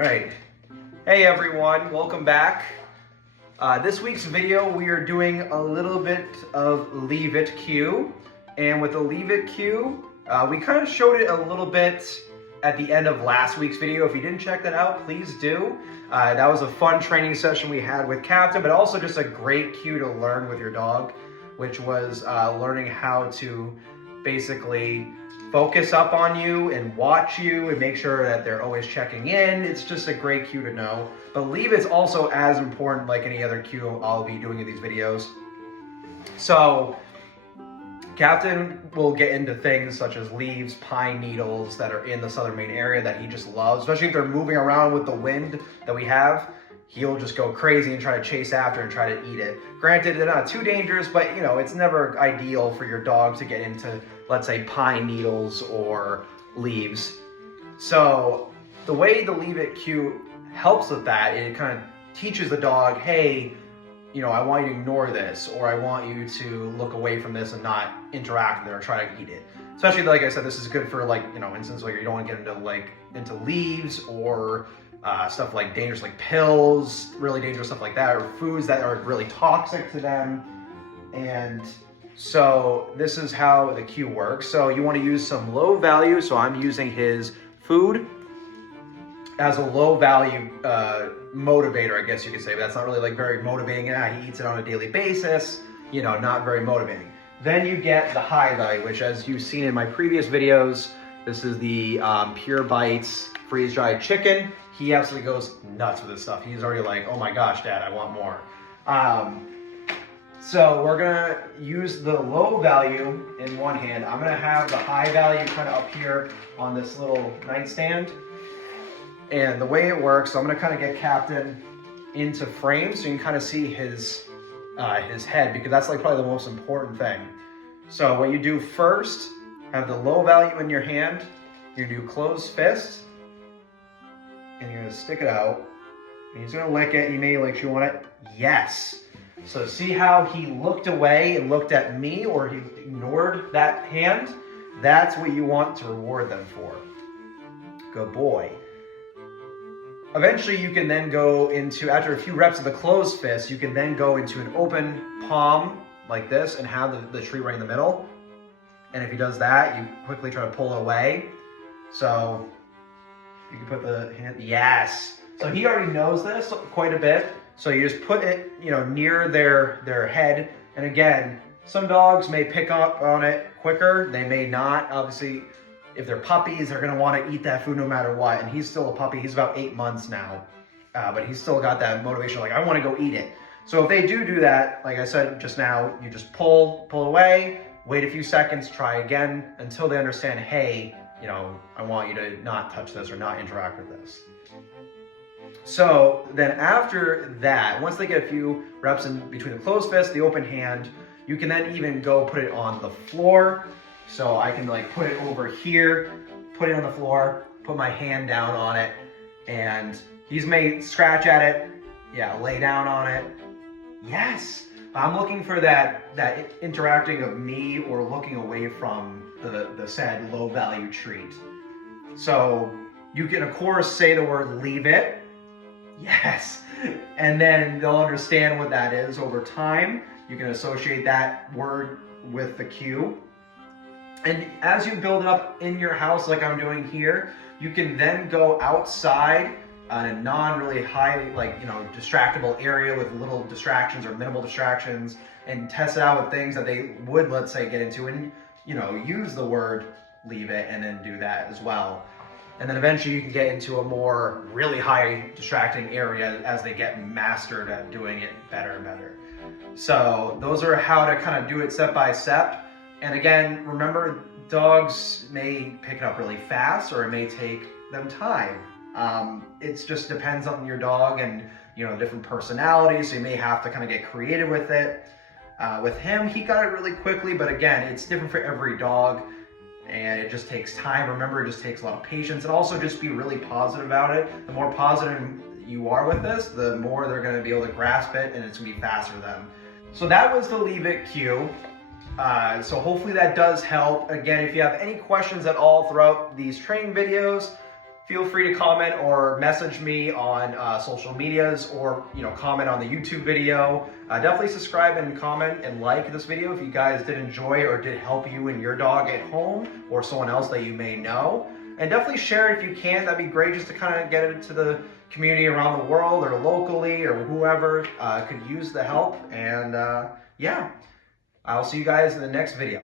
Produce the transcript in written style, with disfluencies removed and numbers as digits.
right. Hey everyone, welcome back. This week's video, we are doing a little bit of Leave It cue. And with the Leave It cue, we kind of showed it a little bit at the end of last week's video. If you didn't check that out, please do. That was a fun training session we had with Captain, but also just a great cue to learn with your dog, which was learning how to basically focus up on you and watch you and make sure that they're always checking in. It's just a great cue to know. But Leave It's also as important like any other cue I'll be doing in these videos. So Captain will get into things such as leaves, pine needles that are in the southern Maine area that he just loves, especially if they're moving around with the wind that we have. He'll just go crazy and try to chase after and try to eat it. Granted, they're not too dangerous, but you know, it's never ideal for your dog to get into, let's say, pine needles or leaves. So the way the Leave It cue helps with that, it kind of teaches the dog, hey, you know, I want you to ignore this, or I want you to look away from this and not interact with it or try to eat it. Especially, like I said, this is good for, like, you know, instances like you don't want to get into leaves or stuff like dangerous, like pills, really dangerous stuff like that, or foods that are really toxic to them. And so this is how the cue works. So you want to use some low value. So I'm using his food as a low value motivator, I guess you could say. But that's not really like very motivating. He eats it on a daily basis, you know, not very motivating. Then you get the high value, which, as you've seen in my previous videos, this is the Pure Bites freeze-dried chicken. He absolutely goes nuts with this stuff. He's already like, oh my gosh, Dad, I want more. So we're gonna use the low value in one hand. I'm gonna have the high value kind of up here on this little nightstand. And the way it works, so I'm gonna kind of get Captain into frame so you can kind of see his head, because that's like probably the most important thing. So what you do first, have the low value in your hand. You're gonna do closed fist, and you're gonna stick it out. And he's gonna lick it. You may like chew on it. Yes. So see how he looked away and looked at me, or he ignored that hand? That's what you want to reward them for. Good boy. Eventually you can then go into, after a few reps of the closed fist, you can then go into an open palm like this and have the treat right in the middle. And if he does that, you quickly try to pull it away. So you can put the hand, yes. So he already knows this quite a bit. So you just put it, you know, near their head. And again, some dogs may pick up on it quicker. They may not. Obviously, if they're puppies, they're gonna want to eat that food no matter what. And he's still a puppy. He's about 8 months now, but he's still got that motivation. Like, I want to go eat it. So if they do that, like I said just now, you just pull away, wait a few seconds, try again until they understand, hey, you know, I want you to not touch this or not interact with this. So then after that, once they get a few reps in between the closed fist, the open hand, you can then even go put it on the floor. So I can like put it over here, put it on the floor, put my hand down on it, and he's may scratch at it. Yeah, lay down on it. Yes. I'm looking for that interacting of me or looking away from the said low value treat. So you can of course say the word leave it. Yes. And then they'll understand what that is over time. You can associate that word with the cue. And as you build it up in your house like I'm doing here, you can then go outside in a non-really high, like, you know, distractible area with little distractions or minimal distractions, and test it out with things that they would, let's say, get into, and, you know, use the word leave it and then do that as well. And then eventually you can get into a more really high distracting area as they get mastered at doing it better and better. So those are how to kind of do it step by step. And again, remember, dogs may pick it up really fast, or it may take them time. It just depends on your dog and, you know, different personalities. So you may have to kind of get creative with it. With him, he got it really quickly, but again, it's different for every dog, and it just takes time. Remember, it just takes a lot of patience, and also just be really positive about it. The more positive you are with this, the more they're going to be able to grasp it, and it's going to be faster for them. So that was the Leave It cue. So hopefully that does help. Again, if you have any questions at all throughout these training videos, feel free to comment or message me on social medias, or comment on the YouTube video. Definitely subscribe and comment and like this video if you guys did enjoy or did help you and your dog at home or someone else that you may know. And definitely share it if you can. That'd be great, just to kind of get it to the community around the world or locally, or whoever could use the help. And yeah, I'll see you guys in the next video.